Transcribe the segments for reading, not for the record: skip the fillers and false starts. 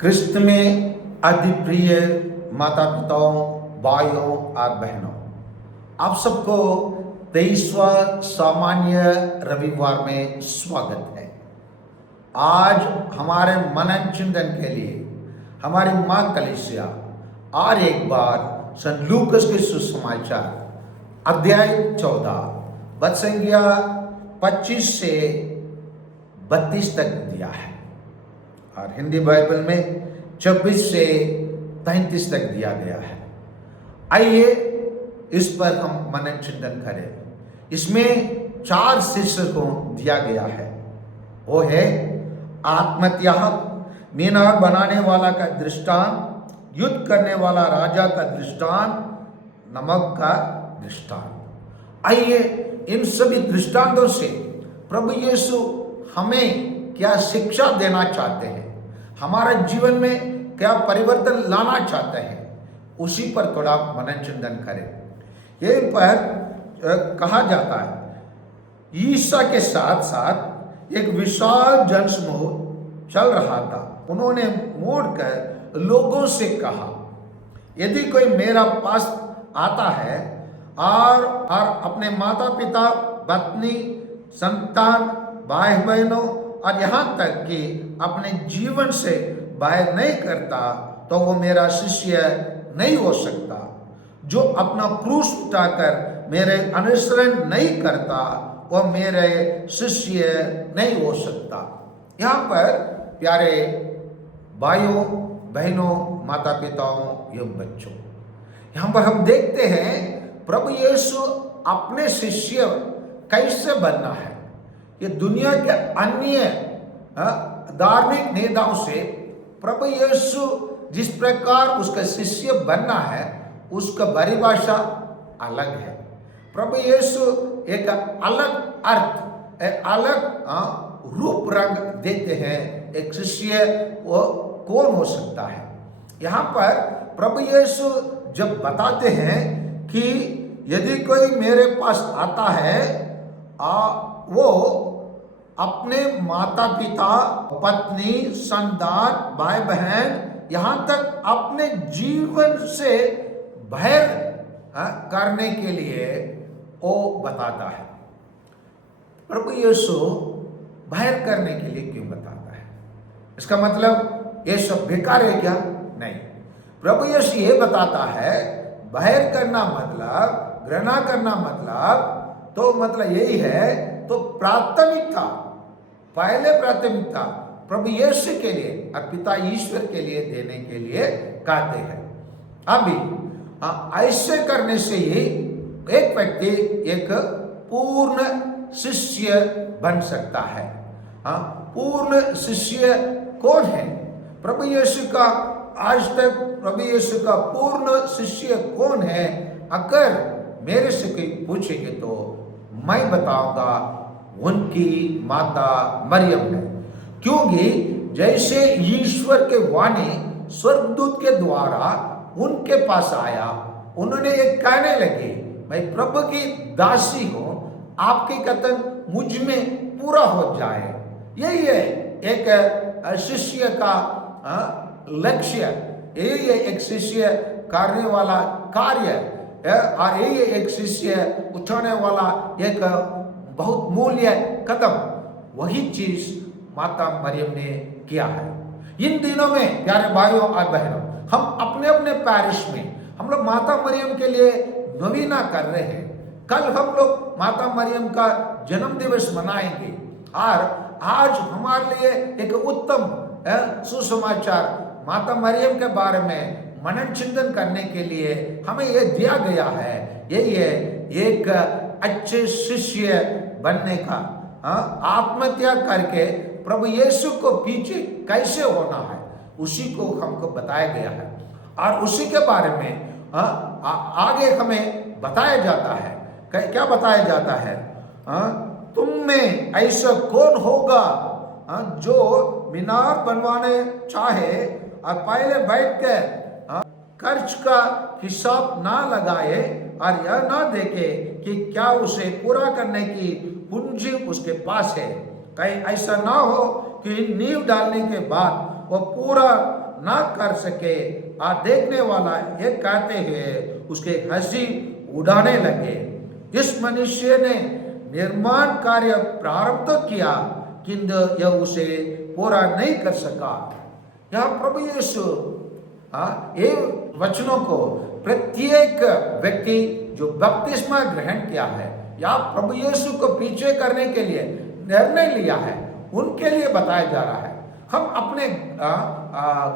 क्रिस्त में अति प्रिय माता पिताओं, भाइयों और बहनों, आप सबको 23वां सामान्य रविवार में स्वागत है। आज हमारे मनन चिंतन के लिए हमारी माँ कलीसिया और एक बार संत लूकस के सुसमाचार अध्याय 14 पद संख्या 25 से 32 तक दिया है और हिंदी बाइबल में 26 से 33 तक दिया गया है। आइए इस पर हम मनन चिंतन करें। इसमें 4 शिष्य को दिया गया है। वो है आत्मत्याग, मीनार बनाने वाला का दृष्टांत, युद्ध करने वाला राजा का दृष्टांत, नमक का दृष्टांत। आइए इन सभी दृष्टांतों से प्रभु यीशु हमें क्या शिक्षा देना चाहते हैं, हमारे जीवन में क्या परिवर्तन लाना चाहते हैं, उसी पर थोड़ा मनन चिंतन करें। ये पर कहा जाता है ईसा के साथ साथ एक विशाल जनसमूह चल रहा था। उन्होंने मोड़कर लोगों से कहा, यदि कोई मेरा पास आता है और अपने माता पिता, पत्नी, संतान, भाई बहनों और यहाँ तक कि अपने जीवन से बाहर नहीं करता तो वो मेरा शिष्य नहीं हो सकता। जो अपना क्रूस उठाकर मेरे अनुसरण नहीं करता वो मेरे शिष्य नहीं हो सकता। यहाँ पर प्यारे भाइयों बहनों, माता पिताओं एवं बच्चों, यहाँ पर हम देखते हैं प्रभु यीशु अपने शिष्य कैसे बनना है। ये दुनिया के अन्य धार्मिक नेताओं से प्रभु यीशु जिस प्रकार उसका शिष्य बनना है उसका परिभाषा अलग है। प्रभु यीशु एक अलग अर्थ, एक अलग रूप रंग देते हैं। एक शिष्य वो कौन हो सकता है। यहाँ पर प्रभु यीशु जब बताते हैं कि यदि कोई मेरे पास आता है वो अपने माता पिता, पत्नी, संतान, भाई बहन, यहाँ तक अपने जीवन से बाहर करने के लिए वो बताता है। प्रभु यीशु बाहर करने के लिए क्यों बताता है? इसका मतलब ये सब बेकार है क्या? नहीं। प्रभु यीशु ये बताता है बाहर करना मतलब, घृणा करना मतलब, तो मतलब यही है। तो प्राथमिकता, पहले प्राथमिकता प्रभु यीशु के लिए और पिता ईश्वर के लिए देने के लिए कहते हैं। अभी ऐसे करने से ही एक व्यक्ति एक पूर्ण शिष्य बन सकता है। पूर्ण शिष्य कौन है? प्रभु यीशु का आज तक प्रभु यीशु का पूर्ण शिष्य कौन है? अगर मेरे से कोई पूछेंगे तो मैं बताऊंगा उनकी माता मरियम है। क्योंकि जैसे ईश्वर के वाणी स्वर्गदूत के द्वारा उनके पास आया, उन्होंने एक कहने लगे, मैं प्रभु की दासी हूं, आपके कथन मुझ में पूरा हो जाए। यही है एक शिष्य का लक्ष्य, यही है एक शिष्य करने वाला कार्य, और यही एक शिष्य उठाने वाला एक बहुत मूल्य कदम। वही चीज माता मरियम ने किया है। इन दिनों में प्यारे भाइयों और बहनों, हम अपने अपने पैरिश में हम लोग माता मरियम के लिए नवीना कर रहे हैं। कल हम लोग माता मरियम का जन्म दिवस मनाएंगे और आज हमारे लिए एक उत्तम सुसमाचार माता मरियम के बारे में मनन चिंतन करने के लिए हमें यह दिया गया है। यही है एक अच्छे शिष्य बनने का, आत्मत्याग करके प्रभु यीशु को पीछे कैसे होना है, उसी को हमको बताया गया है। और उसी के बारे में आगे हमें बताया जाता है। क्या बताया जाता है? तुम में ऐसा कौन होगा जो मीनार बनवाने चाहे और पहले बैठकर खर्च का हिसाब ना लगाए और यह ना देखे कि क्या उसे पूरा करने की पूंजी उसके पास है। कहीं ऐसा ना हो कि नींव डालने के बाद वो पूरा ना कर सके। देखने वाला ये कहते हुए उसके हंसी उड़ाने लगे। इस मनुष्य ने निर्माण कार्य प्रारंभ तो किया, किंतु यह उसे पूरा नहीं कर सका। यहाँ प्रभु यीशु ये वचनों को प्रत्येक व्यक्ति जो बपतिस्मा ग्रहण किया है या प्रभु यीशु को पीछे करने के लिए निर्णय लिया है, उनके लिए बताया जा रहा है। हम अपने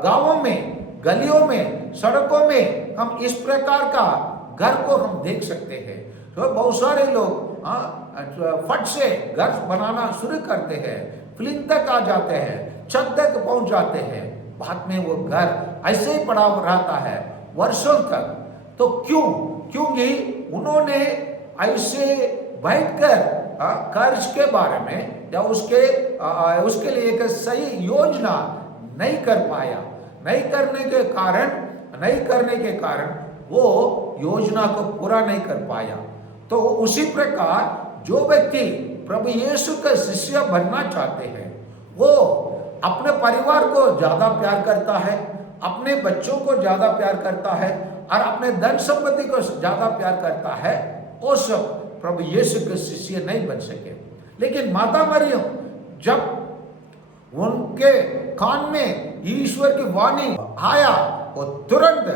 गांवों में, गलियों में, सड़कों में हम इस प्रकार का घर को हम देख सकते हैं। तो बहुत सारे लोग फट से घर बनाना शुरू करते हैं, फिलिंग तक आ जाते हैं, छत तक पहुंच जाते हैं, बाद में वो घर ऐसे ही पड़ा रहता है वर्षों तक। तो क्योंकि उन्होंने ऐसे बैठकर कर्ज के बारे में या उसके लिए एक सही योजना नहीं कर पाया। नहीं करने के कारण वो योजना को पूरा नहीं कर पाया। तो उसी प्रकार जो व्यक्ति प्रभु यीशु का शिष्य बनना चाहते हैं, वो अपने परिवार को ज्यादा प्यार करता है, अपने बच्चों को ज्यादा प्यार करता है और अपने धन संपत्ति को ज्यादा प्यार करता है, वो सब प्रभु यीशु के शिष्य नहीं बन सके। लेकिन माता मरियम जब उनके कान में ईश्वर की वाणी आया, वो तुरंत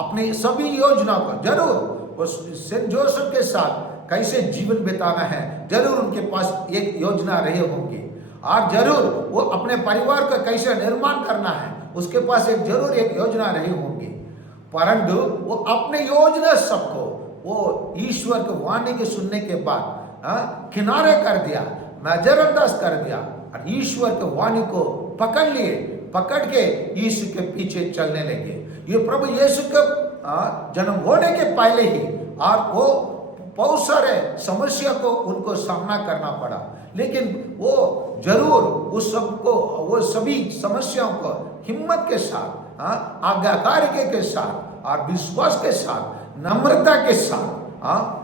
अपनी सभी योजना को जरूर उस सेंट जोसेफ के साथ कैसे जीवन बिताना है, जरूर उनके पास एक योजना रही होगी। और जरूर वो अपने परिवार का कैसे निर्माण करना है, उसके पास जरूर एक योजना रही होगी। परंतु वो अपने योजना सबको वो ईश्वर के वाणी के सुनने के बाद किनारे कर दिया, नजरअंदाज कर दिया और ईश्वर के वाणी को पकड़ के यीशु के पीछे चलने लगे। ये प्रभु यीशु का जन्म होने के पहले ही और वो बहुत सारे समस्या को उनको सामना करना पड़ा, लेकिन वो जरूर वो सभी समस्याओं को हिम्मत के साथ, आज्ञाकारिता के साथ और विश्वास के साथ, नम्रता के साथ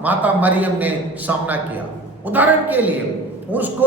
माता मरियम ने सामना किया। उदाहरण के लिए उसको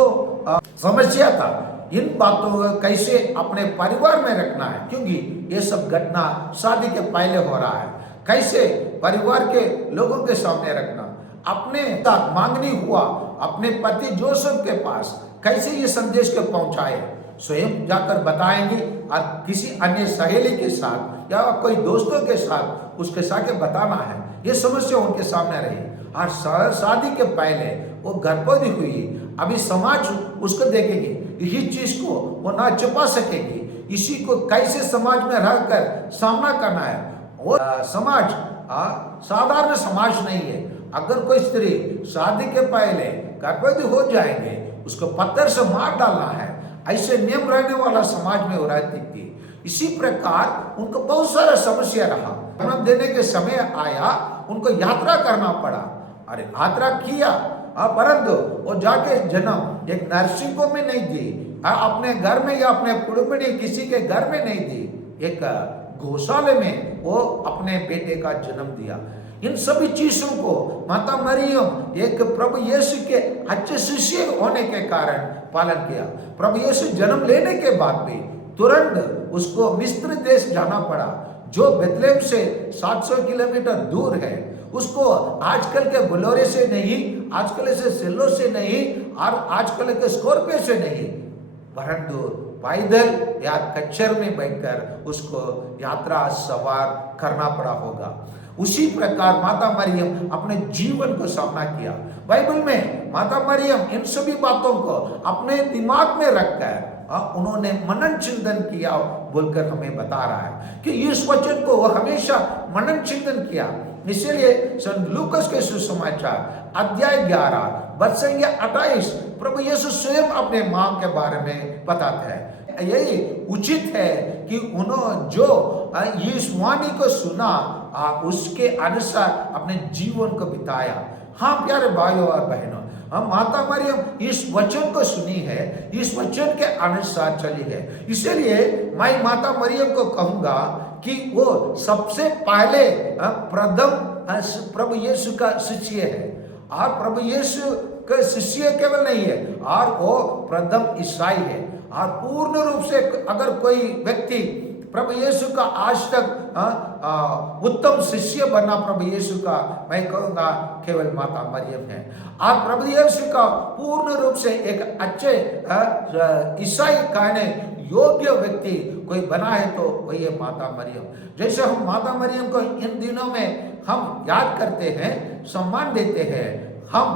समस्या था इन बातों को कैसे अपने परिवार में रखना है, क्योंकि ये सब घटना शादी के पहले हो रहा है। कैसे परिवार के लोगों के सामने रखना, अपने साथ मांगनी हुआ अपने पति जोसेफ के पास कैसे ये संदेश को पहुंचाए, स्वयं जाकर बताएंगे और किसी अन्य सहेली के साथ या कोई दोस्तों के साथ उसके साथ बताना है। ये समस्या उनके सामने रही। और शादी के पहले वो गर्भवती हुई, अभी समाज उसको देखेगी, इसी चीज को वो ना छुपा सकेगी, इसी को कैसे समाज में रहकर सामना करना है। वो समाज साधारण समाज नहीं है। अगर कोई स्त्री शादी के पहले गर्भवती हो जाएंगे, उसको पत्थर से मार डालना है, ऐसे नियम रहने वाला समाज में हो रहती थी। इसी प्रकार उनको बहुत सारा समस्या रहा। जन्म देने के समय आया, उनको यात्रा करना पड़ा। अरे यात्रा किया, परंतु वो जाके जन्म एक नर्सिंग होम में नहीं दी, अपने घर में या अपने कुटुंबी किसी के घर में नहीं दी, एक गौशाले में वो अपने बेटे का जन्म दिया। इन सभी चीजों को माता मरियम एक प्रभु यीशु के अच्छे शिष्य होने के कारण पालन किया। प्रभु यीशु जन्म लेने के बाद भी तुरंत उसको मिस्र देश जाना पड़ा, जो बेथलेहम से 700 किलोमीटर दूर है। उसको आजकल के बोलेरो से नहीं, आजकल से सेलो से नहीं और आजकल के स्कॉर्पियो से नहीं, परंतु पैदल या कच्चर में बैठकर उसको यात्रा सवार करना पड़ा होगा। उसी प्रकार माता मरियम अपने जीवन को सामना किया। बाइबल में माता मरियम इन सभी बातों को अपने दिमाग में रखकर उन्होंने मनन चिंतन किया बोलकर हमें बता रहा है कि इस वचन को वो हमेशा मनन चिंतन किया। इसीलिए संत लूकास के सुसमाचार अध्याय 11 वचन संख्या 28 प्रभु यीशु स्वयं अपने मां के बारे में बताते हैं। यही उचित है कि उन्होंने जो इस वाणी को सुना उसके अनुसार अपने जीवन को बिताया। हाँ प्यारे भाइयों और बहनों, हम माता मरियम इस वचन को सुनी है, इस वचन के अनुसार चली है। इसलिए मैं माता मरियम को कहूंगा कि वो सबसे पहले प्रथम प्रभु यीशु का शिष्य है। और प्रभु यीशु का शिष्य केवल नहीं है, और वो प्रथम ईसाई है। और पूर्ण रूप से अगर कोई व्यक्ति प्रभु यीशु का आज तक उत्तम शिष्य बनना प्रभु यीशु का मैं कहूँगा केवल माता मरियम है। आप प्रभु यीशु का पूर्ण रूप से एक अच्छे ईसाई कहने योग्य व्यक्ति कोई बना है तो वही है माता मरियम। जैसे हम माता मरियम को इन दिनों में हम याद करते हैं, सम्मान देते हैं, हम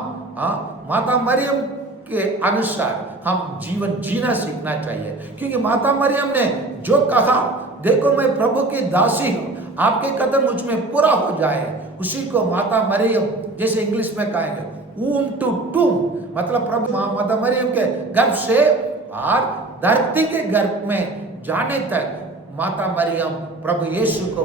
माता मरियम के अनुसार हम जीवन जीना सीखना चाहिए। क्योंकि माता मरियम ने जो कहा, देखो मैं प्रभु की दासी हूँ, आपके कदम मुझ में पूरा हो जाए, उसी को माता मरियम, जैसे इंग्लिश में कहेंगे womb to tomb, मतलब प्रभु माता मरियम के गर्भ से और धरती के गर्भ में जाने तक माता मरियम प्रभु यीशु को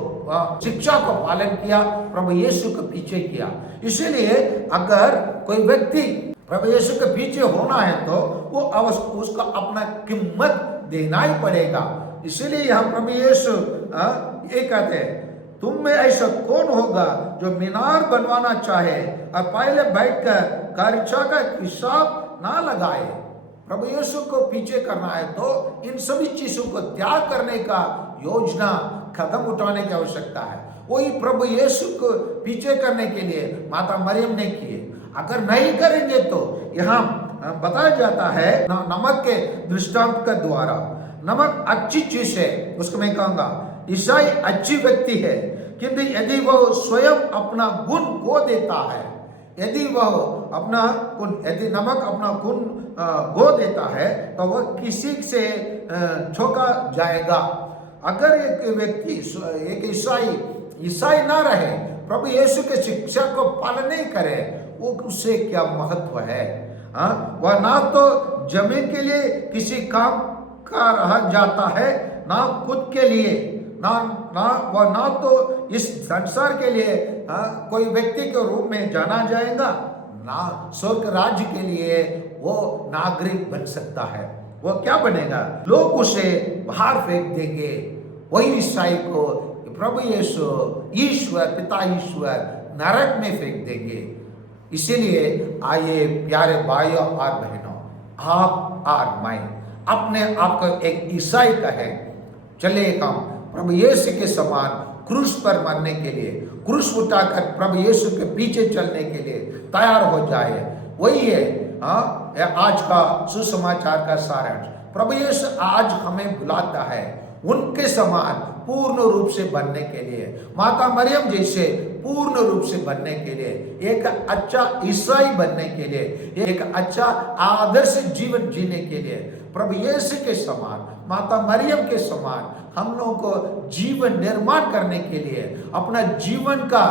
शिक्षा को पालन किया, प्रभु यीशु को पीछे किया। इसीलिए अगर कोई व्यक्ति प्रभु यीशु के पीछे होना है तो वो उसको अपना कीमत देना ही पड़ेगा। इसीलिए यहाँ प्रभु यीशु ये कहते हैं, तुम में ऐसा कौन होगा जो मीनार बनवाना चाहे और पहले बैठकर खर्चा का हिसाब ना लगाए। प्रभु यीशु को पीछे करना है तो इन सभी चीजों को त्याग करने का योजना कदम उठाने की आवश्यकता है। वही प्रभु यीशु को पीछे करने के लिए माता मरियम ने किए। अगर नहीं करेंगे तो यहाँ बताया जाता है नमक के दृष्टांत के द्वारा, नमक अच्छी चीज है, उसको मैं कहूंगा ईसाई अच्छी व्यक्ति है, किंतु यदि वह स्वयं अपना गुण खो देता है, यदि वह अपना गुण, यदि नमक अपना गुण खो देता है तो वह किसी से झोंका जाएगा। अगर एक व्यक्ति, एक ईसाई ना रहे, प्रभु यीशु के शिक्षा को पालन नहीं करे, वो उससे क्या महत्व है? वह ना तो जमीन के लिए किसी काम का रह जाता है, ना खुद के लिए, ना तो इस संसार के लिए कोई व्यक्ति के रूप में जाना जाएगा, ना स्वर्ग राज्य के लिए वो नागरिक बन सकता है। वो क्या बनेगा? लोग उसे बाहर फेंक देंगे। वही ईसाई को प्रभु यीशु ईश्वर, पिता ईश्वर नरक में फेंक देंगे। इसीलिए आइए प्यारे भाइयों और बहनों, आप और मैं अपने आप को एक ईसाई कहे, चले हम प्रभु यीशु के समान क्रूस पर मरने के लिए, क्रूस उठाकर प्रभु यीशु के पीछे चलने के लिए तैयार हो जाए। वही है आज का सुसमाचार का सारांश। प्रभु यीशु आज हमें बुलाता है उनके समान पूर्ण रूप से बनने के लिए, माता मरियम जैसे पूर्ण रूप से बनने के लिए, एक अच्छा ईसाई बनने के लिए, एक अच्छा आदर्श जीवन जीने के लिए, प्रभु यीशु के समान, माता मरियम के समान हम लोगों को जीवन निर्माण करने के लिए, अपना जीवन का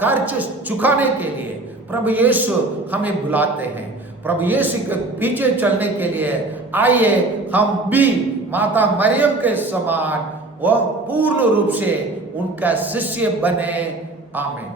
खर्च चुकाने के लिए प्रभु यीशु हमें बुलाते हैं। प्रभु यीशु के पीछे चलने के लिए आइए हम भी माता मरियम के समान वो पूर्ण रूप से उनका शिष्य बने। आमीन।